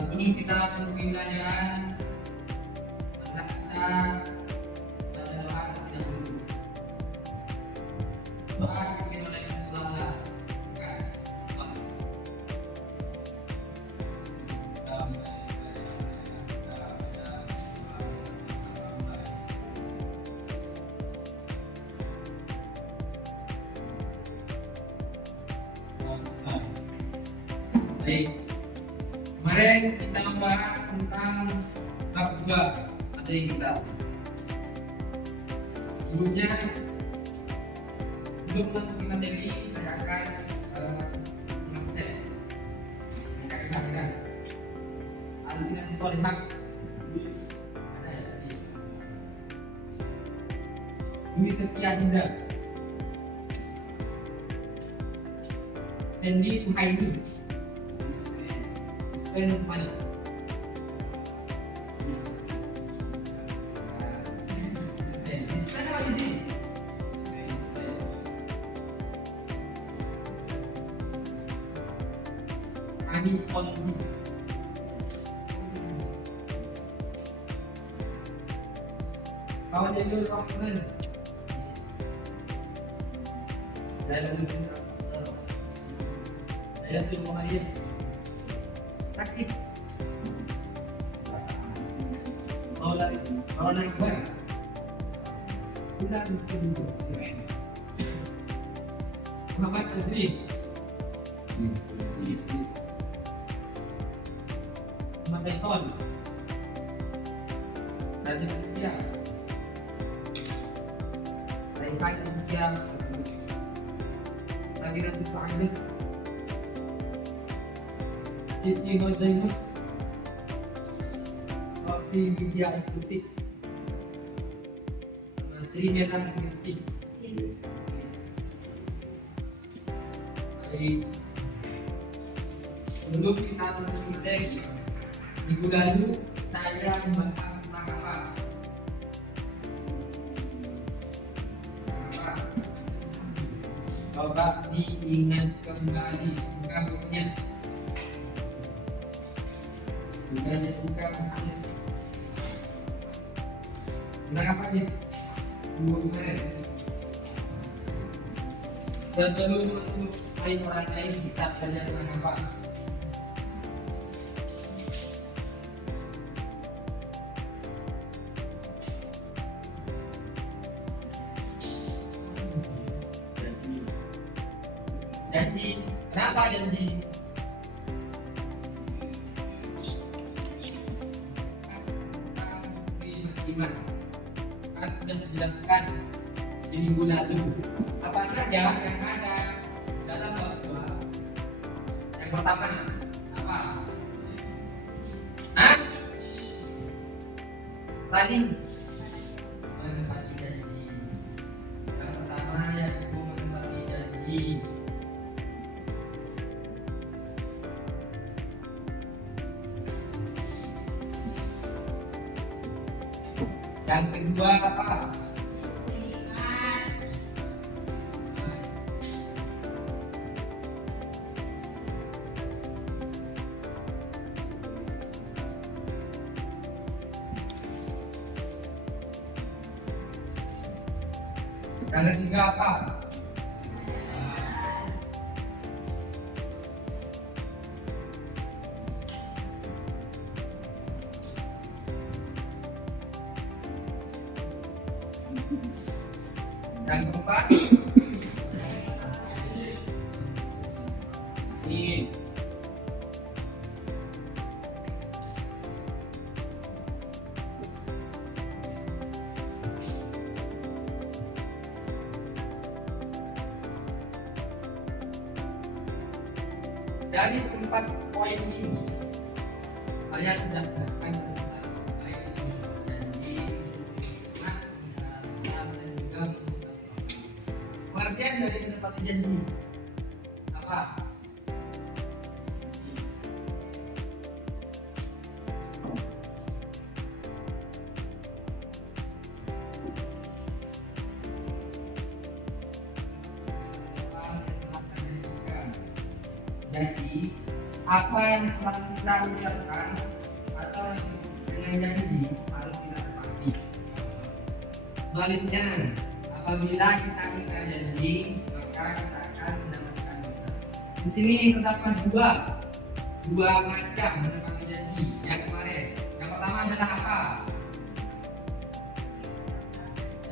Sebelum kita masuk ke pelajaran, maka kita baca doa terlebih dahulu. Doa dipimpin oleh Allah. Baik. Kemarin kita membahas tentang bab 2 materi kita. Sebelumnya, untuk memasuki materi kita akan mengkaitkan aliran solihah. Ada ya tadi. Dwi Setianda, Fendi Suhaimi, spend money. Spend apa di sini? Money on you. Kawan Jalil Rahman. Dayatul Muhayyib. Sakit. Maulana Iqbal. Bulan kedua. Muhammad Azri. Muhammad Faisal. Raja Setia. Raihan Ujian. Raja Sa'id. Siti Zainab. Sofi Media Estetik. Trimeta Estetik. Baik. Sebelum kita masuk materi, minggu lalu saya membahas tentang apa? Coba diingat kembali kaburnya. Bukannya buka maksudnya. Tentang apa nih? Dua kemarin. Sebelum menuntut poin orang lain, kita belajar tentang apa? Janji. Kenapa janji? Kan sudah dijelaskan di minggu lalu apa saja yang ada dalam bab 2. Yang pertama apa? Tadi menepati janji. Yang pertama yaitu menepati janji. Yang kedua apa? Yang ketiga apa? Yang keempat ini. Dari 4 poin ini saya sudah jelaskan baik itu janji, hikmat, lisan, dan juga dari menepati janji? Apa? Jadi, apa yang telah kita ucapkan atau dengan janji harus kita tepati. Sebaliknya, apabila kita ingkar janji, maka kita akan mendapatkan dosa. Di sini terdapat dua macam menepati janji yang kemarin. Yang pertama adalah apa?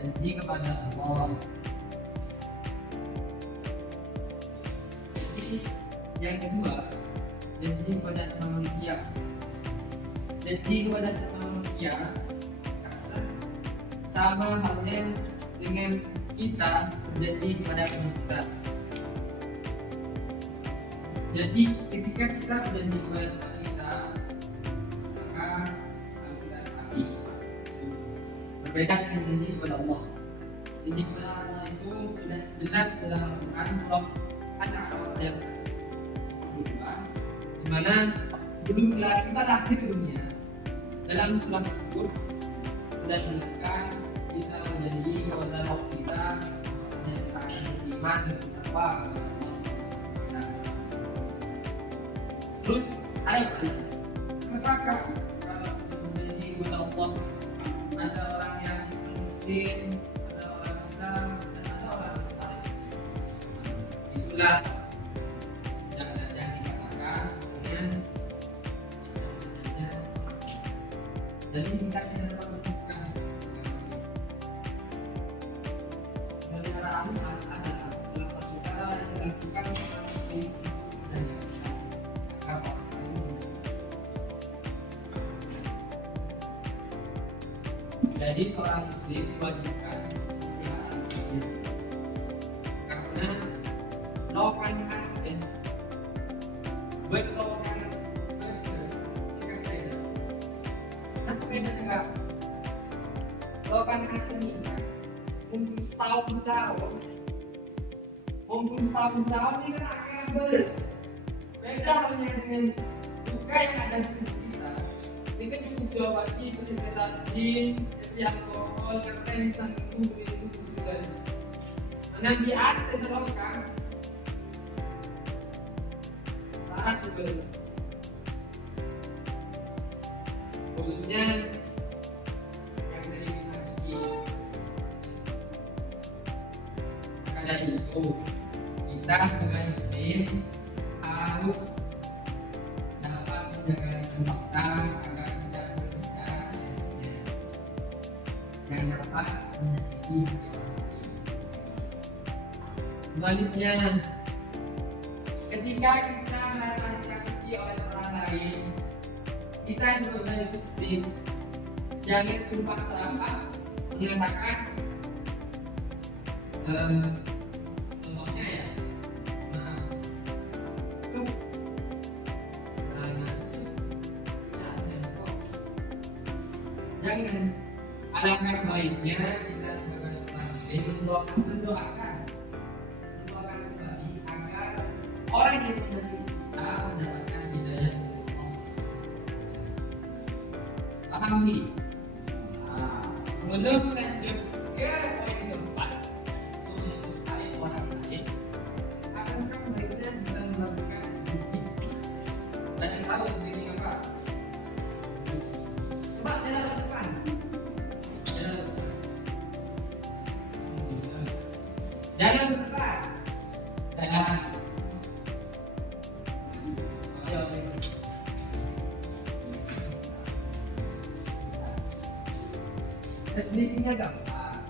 Janji kepada Allah. Yang kedua, janji kepada sesama manusia. Janji kepada sesama manusia sama halnya dengan kita berjanji kepada Tuhan kita. Jadi ketika kita berjanji kepada Tuhan kita, maka harus kita tepati. Berbeda dengan janji kepada Allah. Janji kepada Allah itu sudah jelas dalam Al-Quran surah An-Nahl ayat 1. Di mana sebelum kita lahir ke dunia, dalam surah tersebut sudah dijelaskan kita berjanji kepada Rabb kita bahwasanya kita akan beriman dan bertakwa kepada Allah SWT. Terus ada pertanyaan, apakah kalau berjanji kepada Allah ada orang yang Muslim, ada orang Islam, dan ada orang Katolik? Itulah jadi tingkatnya dapat menentukan dari cara arisan adalah salah satu cara yang dilakukan seorang muslim dan yang bisa agar jadi seorang muslim diwajibkan arisannya karena lawan dan berlawan beda enggak? Kalau kan ini mungkin setahun ini kan akan beres. Beda halnya dengan duka yang ada di tubuh kita. Ini kan cukup diobati penderita din, alkohol, karena yang bisa menunggu di tubuh kita. Nah di atas selokan sangat sebelum khususnya yang sering disakiti. Karena itu kita sebagai muslim harus dapat menjaga lisan kita agar tidak berbicara yang dapat menyakiti hati orang lain. Sebaliknya, ketika kita merasa disakiti oleh orang lain, kita sebagai muslim jangan sumpah serapah mengatakan contohnya ya jangan. Alangkah baiknya kita sebagai muslim mendoakan kembali agar orang yang menyakiti kita mendapatkan hidayah. Pahami. Sebelum lanjut ke poin keempat, mencari orang lain, akankah baiknya bisa melakukan sedikit dan yang tahu sendiri apa? Coba jalan ke depan. Jalan ke depan. Jalan. Sedikitnya gampang.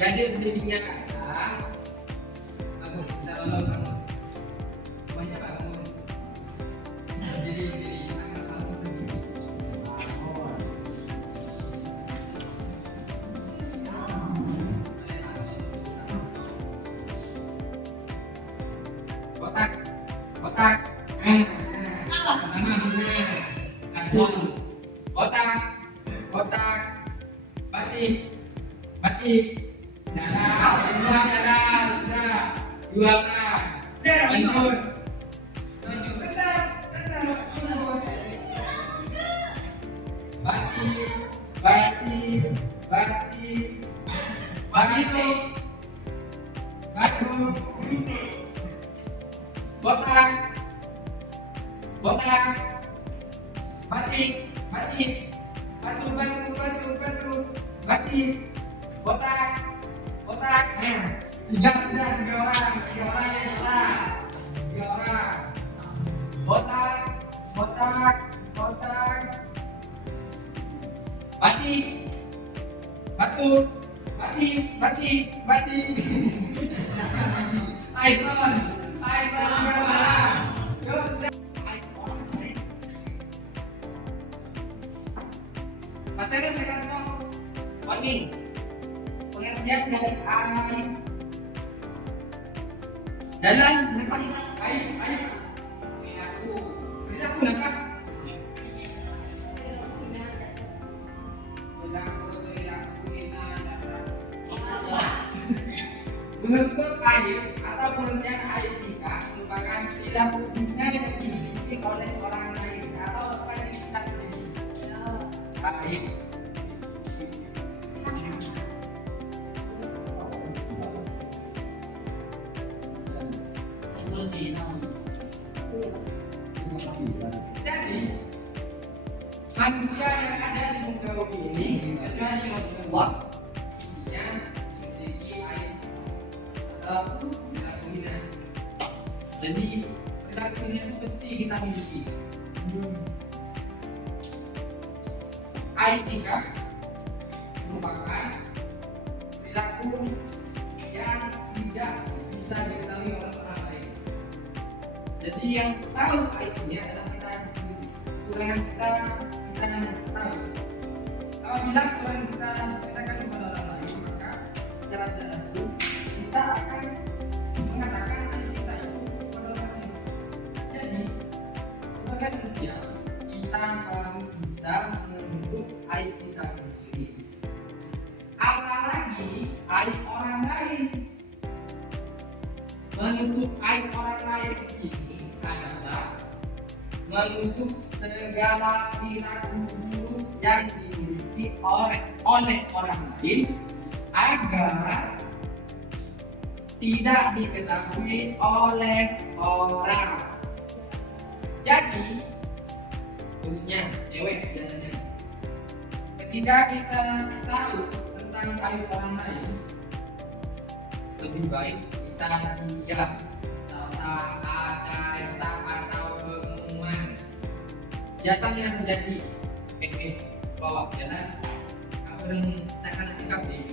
Jadi sedikitnya kasar. Aku bisa lalu kamu. Banyak bangun. Jadi tangan kamu begini. Kotak. Mana? Jualan. Lanjut. Benar. Batik. Batu. Botak. Batik. Batu. Batik. Botak. Tiga orang yang salah. 3 orang. Botak. Batik. Batu. Batik. Tyson juga salah. Yuk, sudah. Pasal saya katakan warning. Pengertian dari air. Jalan depan air. Perilaku lengkap. Menuntut air atau pengertian air tingkat merupakan perilaku dunia yang dimiliki oleh orang lain atau lepas dari kita sendiri. Air. Jadi manusia yang ada di muka bumi ini kecuali Rasulullah yang memiliki air atau perilaku hina. Jadi perilaku hina itu pasti kita miliki. Air tingkah merupakan perilaku yang tidak bisa diketahui oleh orang lain. Jadi yang tahu aib ini adalah kita sendiri. Kekurangan kita yang tahu. Apabila kekurangan kita diceritakan kepada orang lain, maka secara tidak langsung kita akan mengatakan aib kita itu kepada orang lain. Jadi sebagai manusia kita harus bisa menuntut aib kita sendiri. Apalagi aib orang lain. Menutup aib orang lain di sini adalah menutup segala perilaku buruk yang dimiliki oleh orang lain agar tidak diketahui oleh orang. Jadi, khususnya cewek biasanya, ketika kita tahu tentang aib orang lain, lebih baik kita diam, tak usah ada yang tak atau pengumuman. Biasanya terjadi bawa jalan apa yang tak akan tinggal di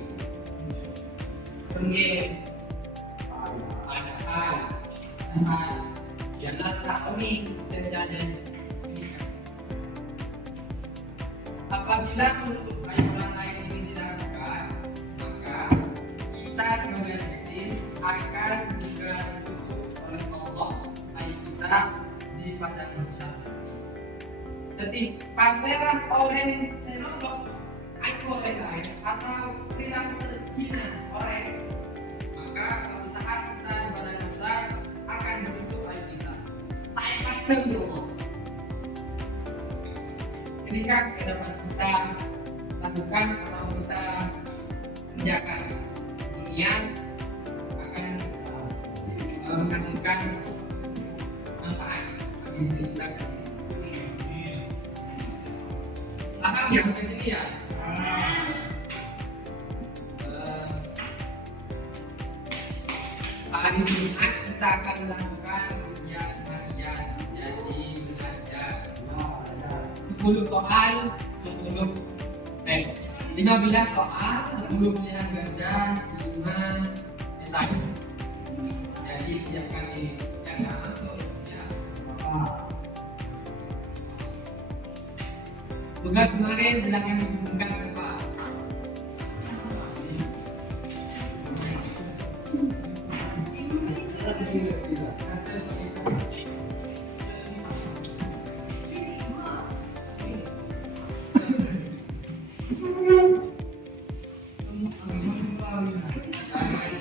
pergi ada hal jalan tak unik terjadi. Apabila menutup aib orang lain ini dilakukan, maka kita sebagai muslim akan juga ditutup oleh Allah aib kita di padang mahsyar. Jadi pasaran orang senontok aib orang lain atau perilaku terhina orang, maka suatu saat kita di padang mahsyar akan ditutup aib kita. Tak akan Allah. Ketika dapat kita lakukan atau kita kerjakan, dunia akan menghasilkan manfaat bagi kita. Lapan yang begini ya. Hari Jumat kita akan melakukan ujian harian, jadi belajar 10 soal 10 15 soal 10 pilihan ganda 5 esai. Jadi siapkan yang nggak masuk ya. Tugas kemarin silakan dihubungkan ke Pak.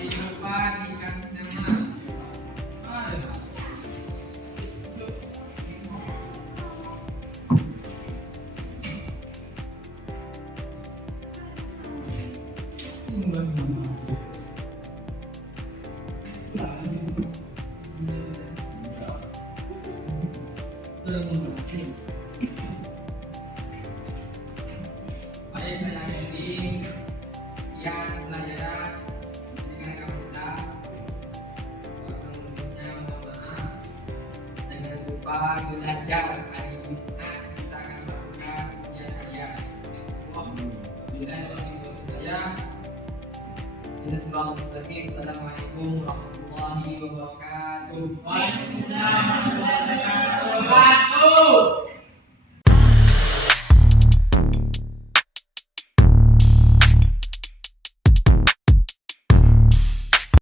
Jangan lupa dikasih nama. Baik, saya Hendy. Sekian pelajaran dengan kamu sudah. Sebelumnya mohon maaf. Jangan lupa belajar hari Jumat kita akan melakukan ujian harian. Bila saya Assalamualaikum warahmatullahi wabarakatuh. Waalaikumsalam warahmatullahi wabarakatuh.